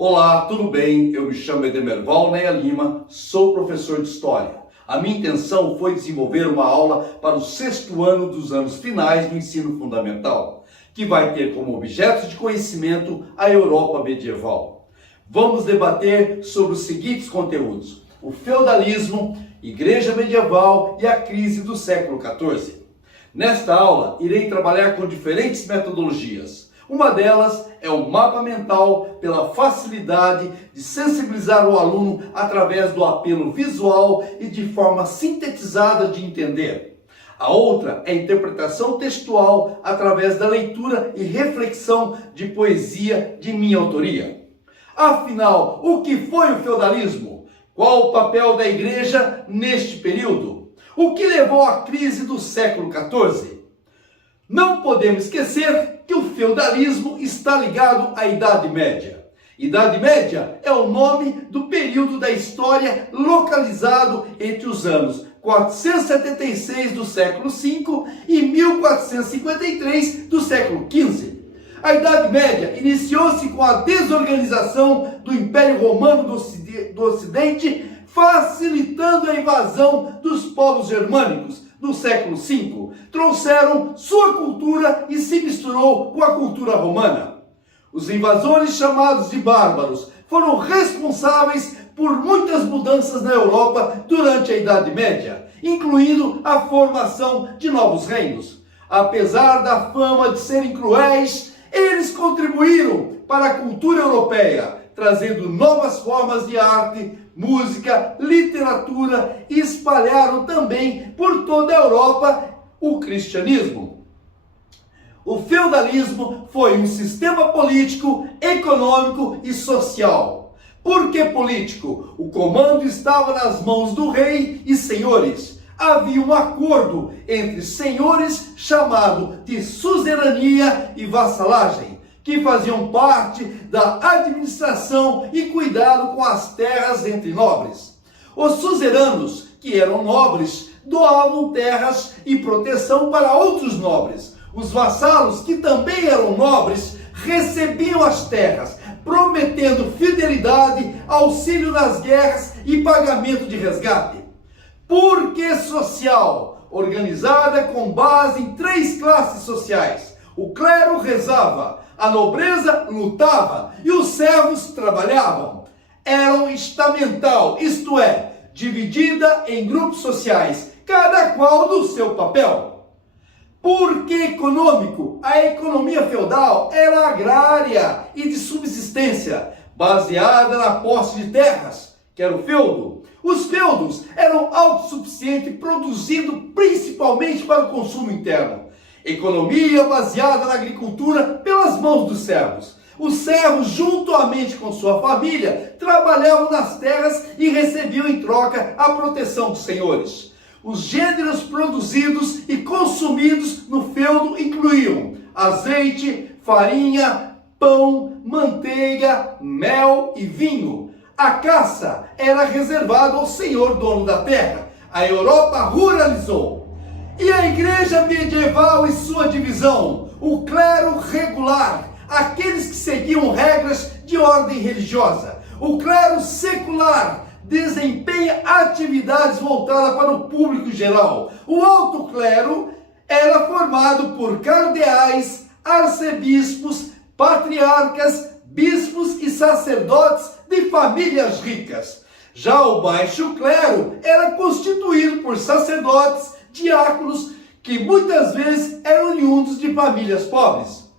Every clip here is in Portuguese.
Olá, tudo bem? Eu me chamo Edemerval Neia Lima, sou professor de História. A minha intenção foi desenvolver uma aula para o 6º ano dos anos finais do ensino fundamental, que vai ter como objeto de conhecimento a Europa medieval. Vamos debater sobre os seguintes conteúdos: o feudalismo, igreja medieval e a crise do século XIV. Nesta aula, irei trabalhar com diferentes metodologias. Uma delas é o mapa mental, pela facilidade de sensibilizar o aluno através do apelo visual e de forma sintetizada de entender. A outra é a interpretação textual através da leitura e reflexão de poesia de minha autoria. Afinal, o que foi o feudalismo? Qual o papel da igreja neste período? O que levou à crise do século XIV? Não podemos esquecer que o feudalismo está ligado à Idade Média. Idade Média é o nome do período da história localizado entre os anos 476 do século V e 1453 do século XV. A Idade Média iniciou-se com a desorganização do Império Romano do Ocidente, facilitando a invasão dos povos germânicos do século V. Trouxeram sua cultura e se misturou com a cultura romana. Os invasores, chamados de bárbaros, foram responsáveis por muitas mudanças na Europa durante a Idade Média, incluindo a formação de novos reinos. Apesar da fama de serem cruéis, eles contribuíram para a cultura europeia, trazendo novas formas de arte, música, literatura e espalharam também por toda a Europa o cristianismo. O feudalismo foi um sistema político, econômico e social. Por que político? O comando estava nas mãos do rei e senhores. Havia um acordo entre senhores chamado de suzerania e vassalagem, que faziam parte da administração e cuidado com as terras entre nobres. Os suzeranos, que eram nobres, doavam terras e proteção para outros nobres. Os vassalos, que também eram nobres, recebiam as terras, prometendo fidelidade, auxílio nas guerras e pagamento de resgate. Por que social? Organizada com base em 3 classes sociais. O clero rezava, a nobreza lutava e os servos trabalhavam. Era um estamental, isto é, dividida em grupos sociais, cada qual do seu papel. Por que econômico? A economia feudal era agrária e de subsistência, baseada na posse de terras, que era o feudo. Os feudos eram autossuficientes, produzindo principalmente para o consumo interno. Economia baseada na agricultura pelas mãos dos servos. Os servos, juntamente com sua família, trabalhavam nas terras e recebiam em troca a proteção dos senhores. Os gêneros produzidos e consumidos no feudo incluíam azeite, farinha, pão, manteiga, mel e vinho. A caça era reservada ao senhor dono da terra. A Europa ruralizou. E a igreja medieval e sua divisão? O clero regular, aqueles que seguiam regras de ordem religiosa. O clero secular desempenha atividades voltadas para o público geral. O alto clero era formado por cardeais, arcebispos, patriarcas, bispos e sacerdotes de famílias ricas. Já o baixo clero era constituído por sacerdotes, diáconos, que muitas vezes eram oriundos de famílias pobres.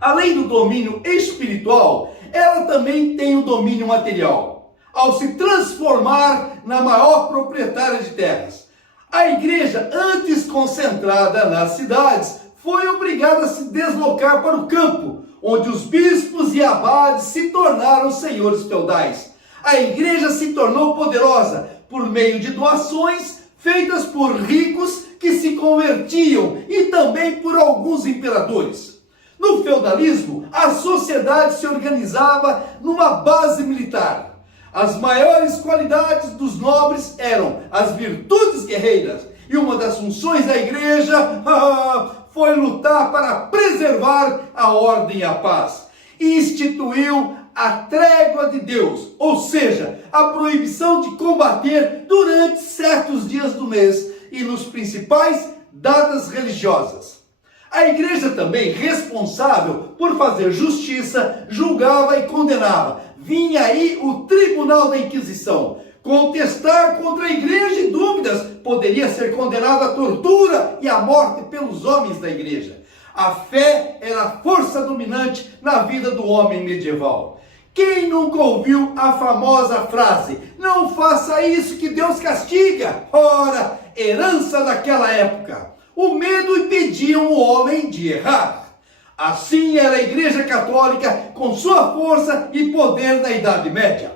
Além do domínio espiritual, ela também tem o domínio material, ao se transformar na maior proprietária de terras. A igreja, antes concentrada nas cidades, foi obrigada a se deslocar para o campo, onde os bispos e abades se tornaram senhores feudais. A igreja se tornou poderosa por meio de doações feitas por ricos que se convertiam e também por alguns imperadores. No feudalismo, a sociedade se organizava numa base militar. As maiores qualidades dos nobres eram as virtudes guerreiras, e uma das funções da igreja foi lutar para preservar a ordem e a paz. e instituiu a trégua de Deus, ou seja, a proibição de combater durante certos dias do mês e nos principais datas religiosas. A igreja também, responsável por fazer justiça, julgava e condenava. Vinha aí o tribunal da Inquisição. Contestar contra a igreja em dúvidas poderia ser condenado à tortura e à morte pelos homens da igreja. A fé era a força dominante na vida do homem medieval. Quem nunca ouviu a famosa frase: não faça isso que Deus castiga? Ora, herança daquela época. O medo impediam o homem de errar. Assim era a Igreja Católica com sua força e poder na Idade Média.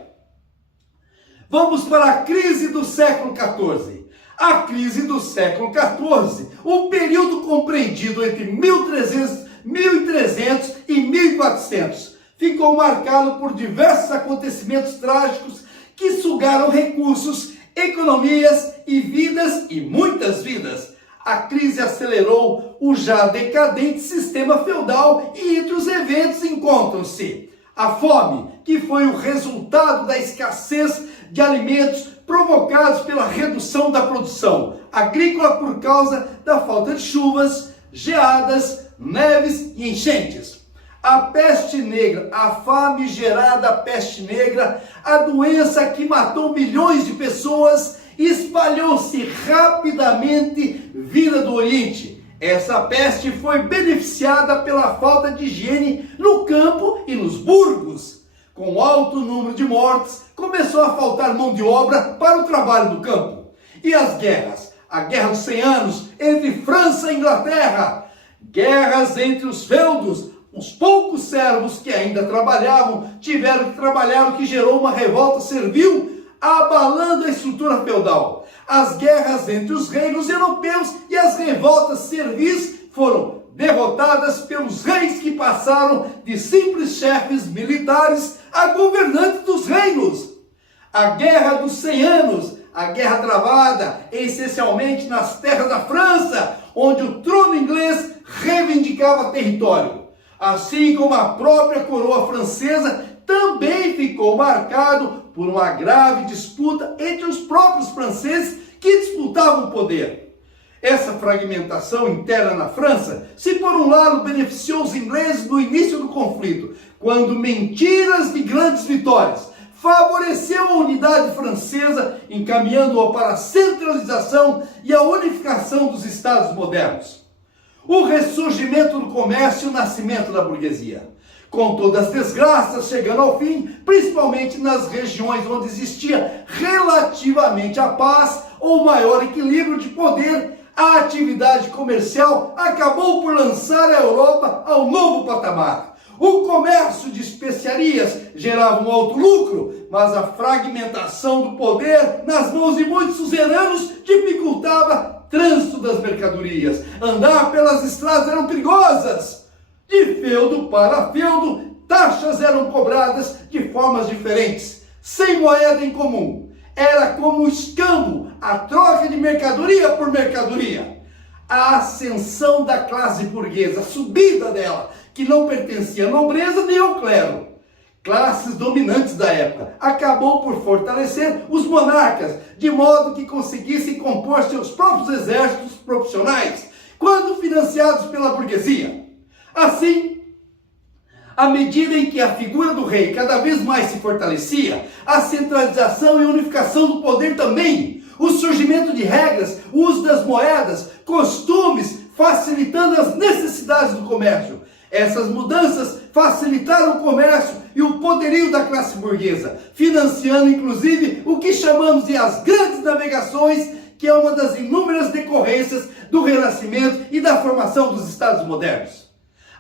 Vamos para a crise do século XIV. A crise do século XIV, o período compreendido entre 1300 e 1400, ficou marcado por diversos acontecimentos trágicos que sugaram recursos, economias e vidas, e muitas vidas. A crise acelerou o já decadente sistema feudal e entre os eventos encontram-se a fome, que foi o resultado da escassez de alimentos provocados pela redução da produção agrícola por causa da falta de chuvas, geadas, neves e enchentes. A peste negra, a famigerada peste negra, a doença que matou milhões de pessoas, espalhou-se rapidamente vinda do Oriente. Essa peste foi beneficiada pela falta de higiene no campo e nos burgos. Com alto número de mortes, começou a faltar mão de obra para o trabalho do campo. E as guerras? A Guerra dos 100 Anos entre França e Inglaterra. Guerras entre os feudos. Os poucos servos que ainda trabalhavam tiveram que trabalhar, o que gerou uma revolta servil, abalando a estrutura feudal. As guerras entre os reinos europeus e as revoltas servis foram derrotadas pelos reis que passaram de simples chefes militares a governantes dos reinos. A Guerra dos 100 Anos, a guerra travada essencialmente nas terras da França, onde o trono inglês reivindicava território. Assim como a própria coroa francesa também ficou marcado por uma grave disputa entre os próprios franceses que disputavam o poder. Essa fragmentação interna na França, se por um lado beneficiou os ingleses no início do conflito, quando mentiras de grandes vitórias, favoreceu a unidade francesa, encaminhando-a para a centralização e a unificação dos estados modernos. O ressurgimento do comércio e o nascimento da burguesia. Com todas as desgraças chegando ao fim, principalmente nas regiões onde existia relativamente a paz ou maior equilíbrio de poder, a atividade comercial acabou por lançar a Europa ao novo patamar. O comércio de especiarias gerava um alto lucro, mas a fragmentação do poder nas mãos de muitos suzeranos dificultava o trânsito das mercadorias. Andar pelas estradas eram perigosas. De feudo para feudo, taxas eram cobradas de formas diferentes, sem moeda em comum. Era como o escambo, a troca de mercadoria por mercadoria. A ascensão da classe burguesa, a subida dela, que não pertencia à nobreza nem ao clero, classes dominantes da época, acabou por fortalecer os monarcas, de modo que conseguissem compor seus próprios exércitos profissionais, quando financiados pela burguesia. Assim, à medida em que a figura do rei cada vez mais se fortalecia, a centralização e unificação do poder também, o surgimento de regras, o uso das moedas, costumes, facilitando as necessidades do comércio. Essas mudanças facilitaram o comércio e o poderio da classe burguesa, financiando inclusive o que chamamos de as grandes navegações, que é uma das inúmeras decorrências do Renascimento e da formação dos Estados modernos.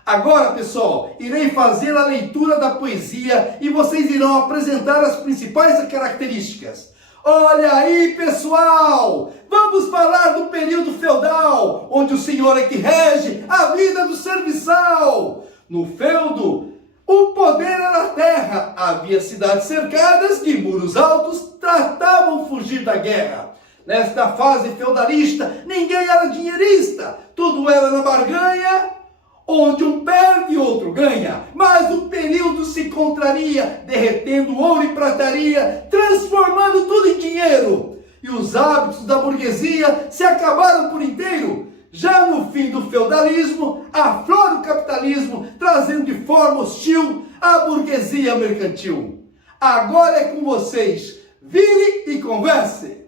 Agora, pessoal, irei fazer a leitura da poesia e vocês irão apresentar as principais características. Olha aí, pessoal! Vamos falar do período feudal, onde o senhor é que rege a vida do serviçal. No feudo, o poder era a terra. Havia cidades cercadas de muros altos, tratavam fugir da guerra. Nesta fase feudalista, ninguém era dinheirista. Tudo era na barganha, onde um perde e outro ganha. Mas o período se contraria, derretendo ouro e prataria, transformando tudo em dinheiro. E os hábitos da burguesia se acabaram por inteiro. Já no fim do feudalismo, aflora o capitalismo, trazendo de forma hostil a burguesia mercantil. Agora é com vocês. Vire e converse.